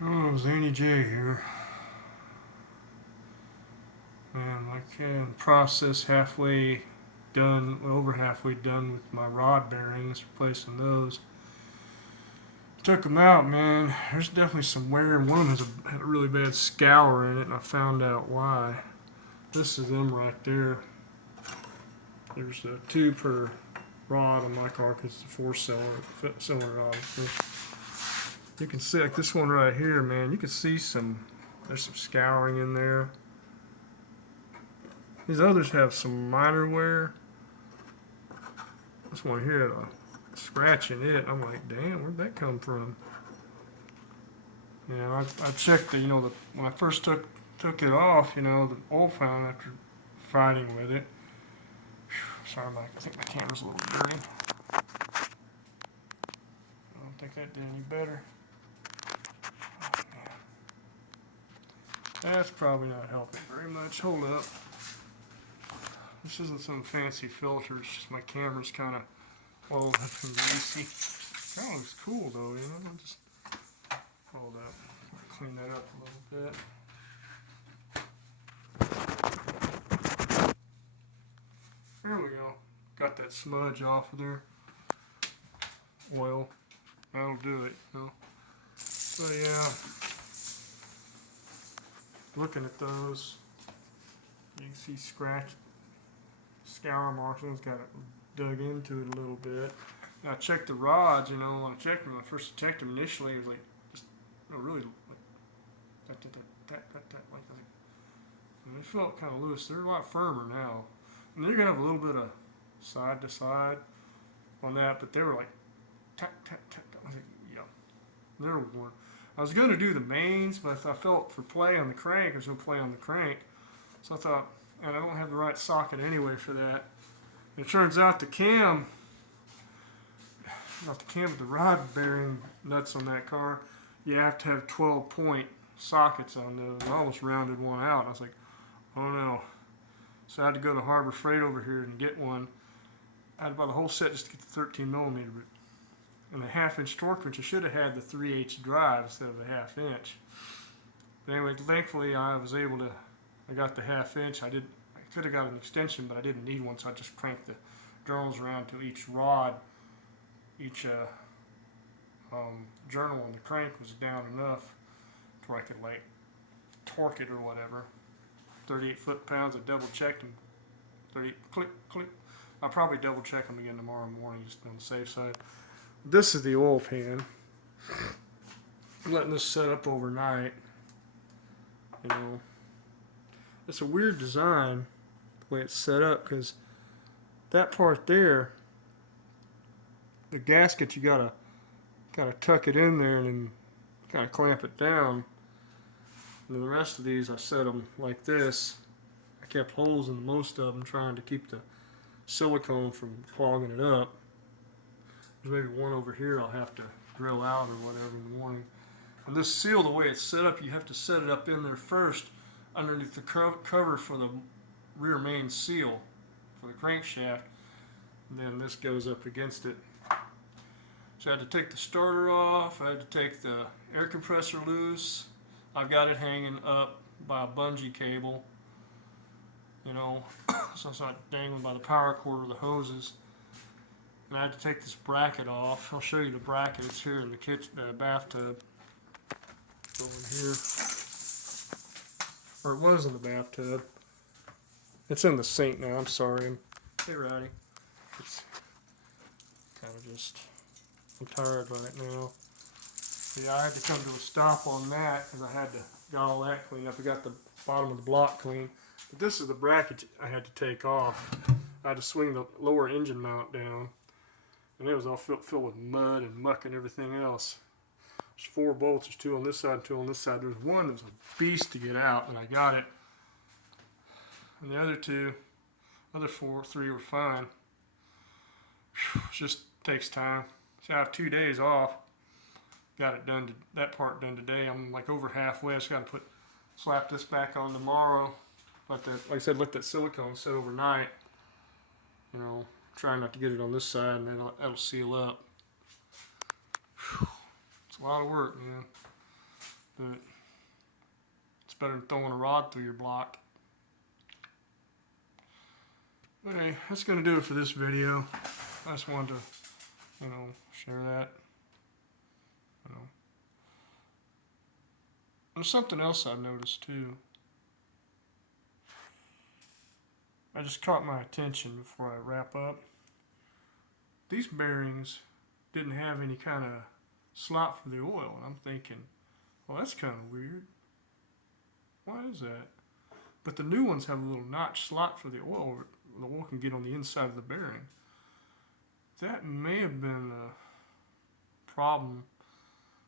Oh, Zany J here. Man, I can process halfway done, well, over halfway done with my rod bearings, replacing those. Took them out, man. There's definitely some wear, and one of them had a really bad scour in it, and I found out why. This is them right there. There's two per rod on my car because it's a four-cylinder rod. You can see, like this one right here, man, you can see there's some scouring in there. These others have some minor wear. This one here, scratch in it. I'm like, damn, where'd that come from? I checked when I first took it off, the oil fountain after fighting with it. Sorry, I think my camera's a little dirty. I don't think that did any better. Oh, man. That's probably not helping very much. Hold up. This isn't some fancy filter. It's just my camera's kind of old and greasy. Kind of looks cool though, Just hold up. Clean that up a little bit. There we go. Got that smudge off of there. Oil. That'll do it, So yeah. Looking at those, you can see scour marks. One's got it dug into it a little bit. And I checked the rods, when I first checked them initially, it was like just really like that. And they felt kind of loose. They're a lot firmer now. And they're gonna have a little bit of side to side on that, but they were like tap tap tap. I was like, they're worn. I was gonna do the mains, but I felt for play on the crank, I was gonna play on the crank. So I thought, and I don't have the right socket anyway for that. And it turns out not the cam, but the rod bearing nuts on that car, you have to have 12-point sockets on those. I almost rounded one out. I was like, oh no. So I had to go to Harbor Freight over here and get one. I had to buy the whole set just to get the 13 millimeter. And the half-inch torque wrench, I should have had the 3/8 drive instead of the half-inch. But anyway, thankfully I got the half-inch. I could have got an extension, but I didn't need one, so I just cranked the journals around to each rod. Each journal on the crank was down enough to where I could torque it or whatever. 38 foot-pounds. I double checked them. 30 click click. I'll probably double check them again tomorrow morning, just on the safe side. This is the oil pan. I'm letting this set up overnight. It's a weird design the way it's set up because that part there, the gasket, you gotta tuck it in there and then kind of clamp it down. And then the rest of these, I set them like this. I kept holes in most of them, trying to keep the silicone from clogging it up. There's maybe one over here I'll have to drill out or whatever in the morning. And this seal, the way it's set up, you have to set it up in there first underneath the cover for the rear main seal for the crankshaft. And then this goes up against it. So I had to take the starter off. I had to take the air compressor loose. I've got it hanging up by a bungee cable, so it's not dangling by the power cord or the hoses. And I had to take this bracket off. I'll show you the bracket. It's here in the kitchen, bathtub. Go in here. Or it was in the bathtub. It's in the sink now. I'm sorry. Hey, Roddy. It's kind of just, I'm tired right now. Yeah, I had to come to a stop on that because I had got all that cleaned up. I got the bottom of the block clean. But this is the bracket I had to take off. I had to swing the lower engine mount down. And it was all filled with mud and muck and everything else. There's 4 bolts. There's 2 on this side, 2 on this side. There's one that was a beast to get out, and I got it. And the other 3 were fine. Whew, it just takes time. So I have 2 days off. Got it done. That part done today. I'm like over halfway. I just got to slap this back on tomorrow. Like I said, let that silicone set overnight. Trying not to get it on this side, and then that'll seal up. Whew. It's a lot of work, man. better than throwing a rod through your block. But hey, that's going to do it for this video. I just wanted to, share that. There's something else I noticed too. I just caught my attention before I wrap up. These bearings didn't have any kind of slot for the oil, and I'm thinking, well, that's kind of weird. Why is that? But the new ones have a little notch slot for the oil. The oil can get on the inside of the bearing. That may have been a problem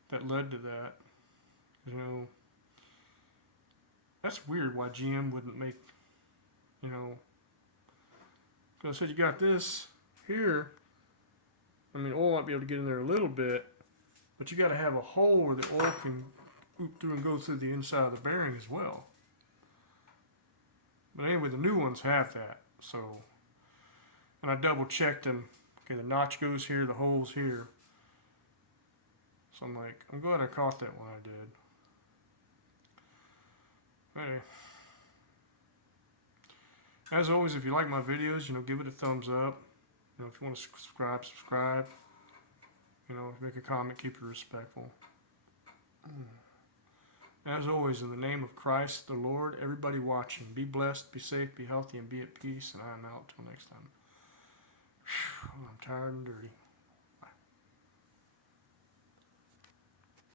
that led to that. That's weird why GM wouldn't make, because I said you got this here. I mean, oil might be able to get in there a little bit, but you got to have a hole where the oil can oop through and go through the inside of the bearing as well. But anyway, the new ones have that. So, and I double checked them. Okay, the notch goes here, the hole's here. So I'm like, I'm glad I caught that when I did. Hey. As always, if you like my videos, give it a thumbs up. If you want to subscribe. Make a comment, keep it respectful. As always, in the name of Christ, the Lord, everybody watching, be blessed, be safe, be healthy, and be at peace. And I am out till next time. Whew, I'm tired and dirty.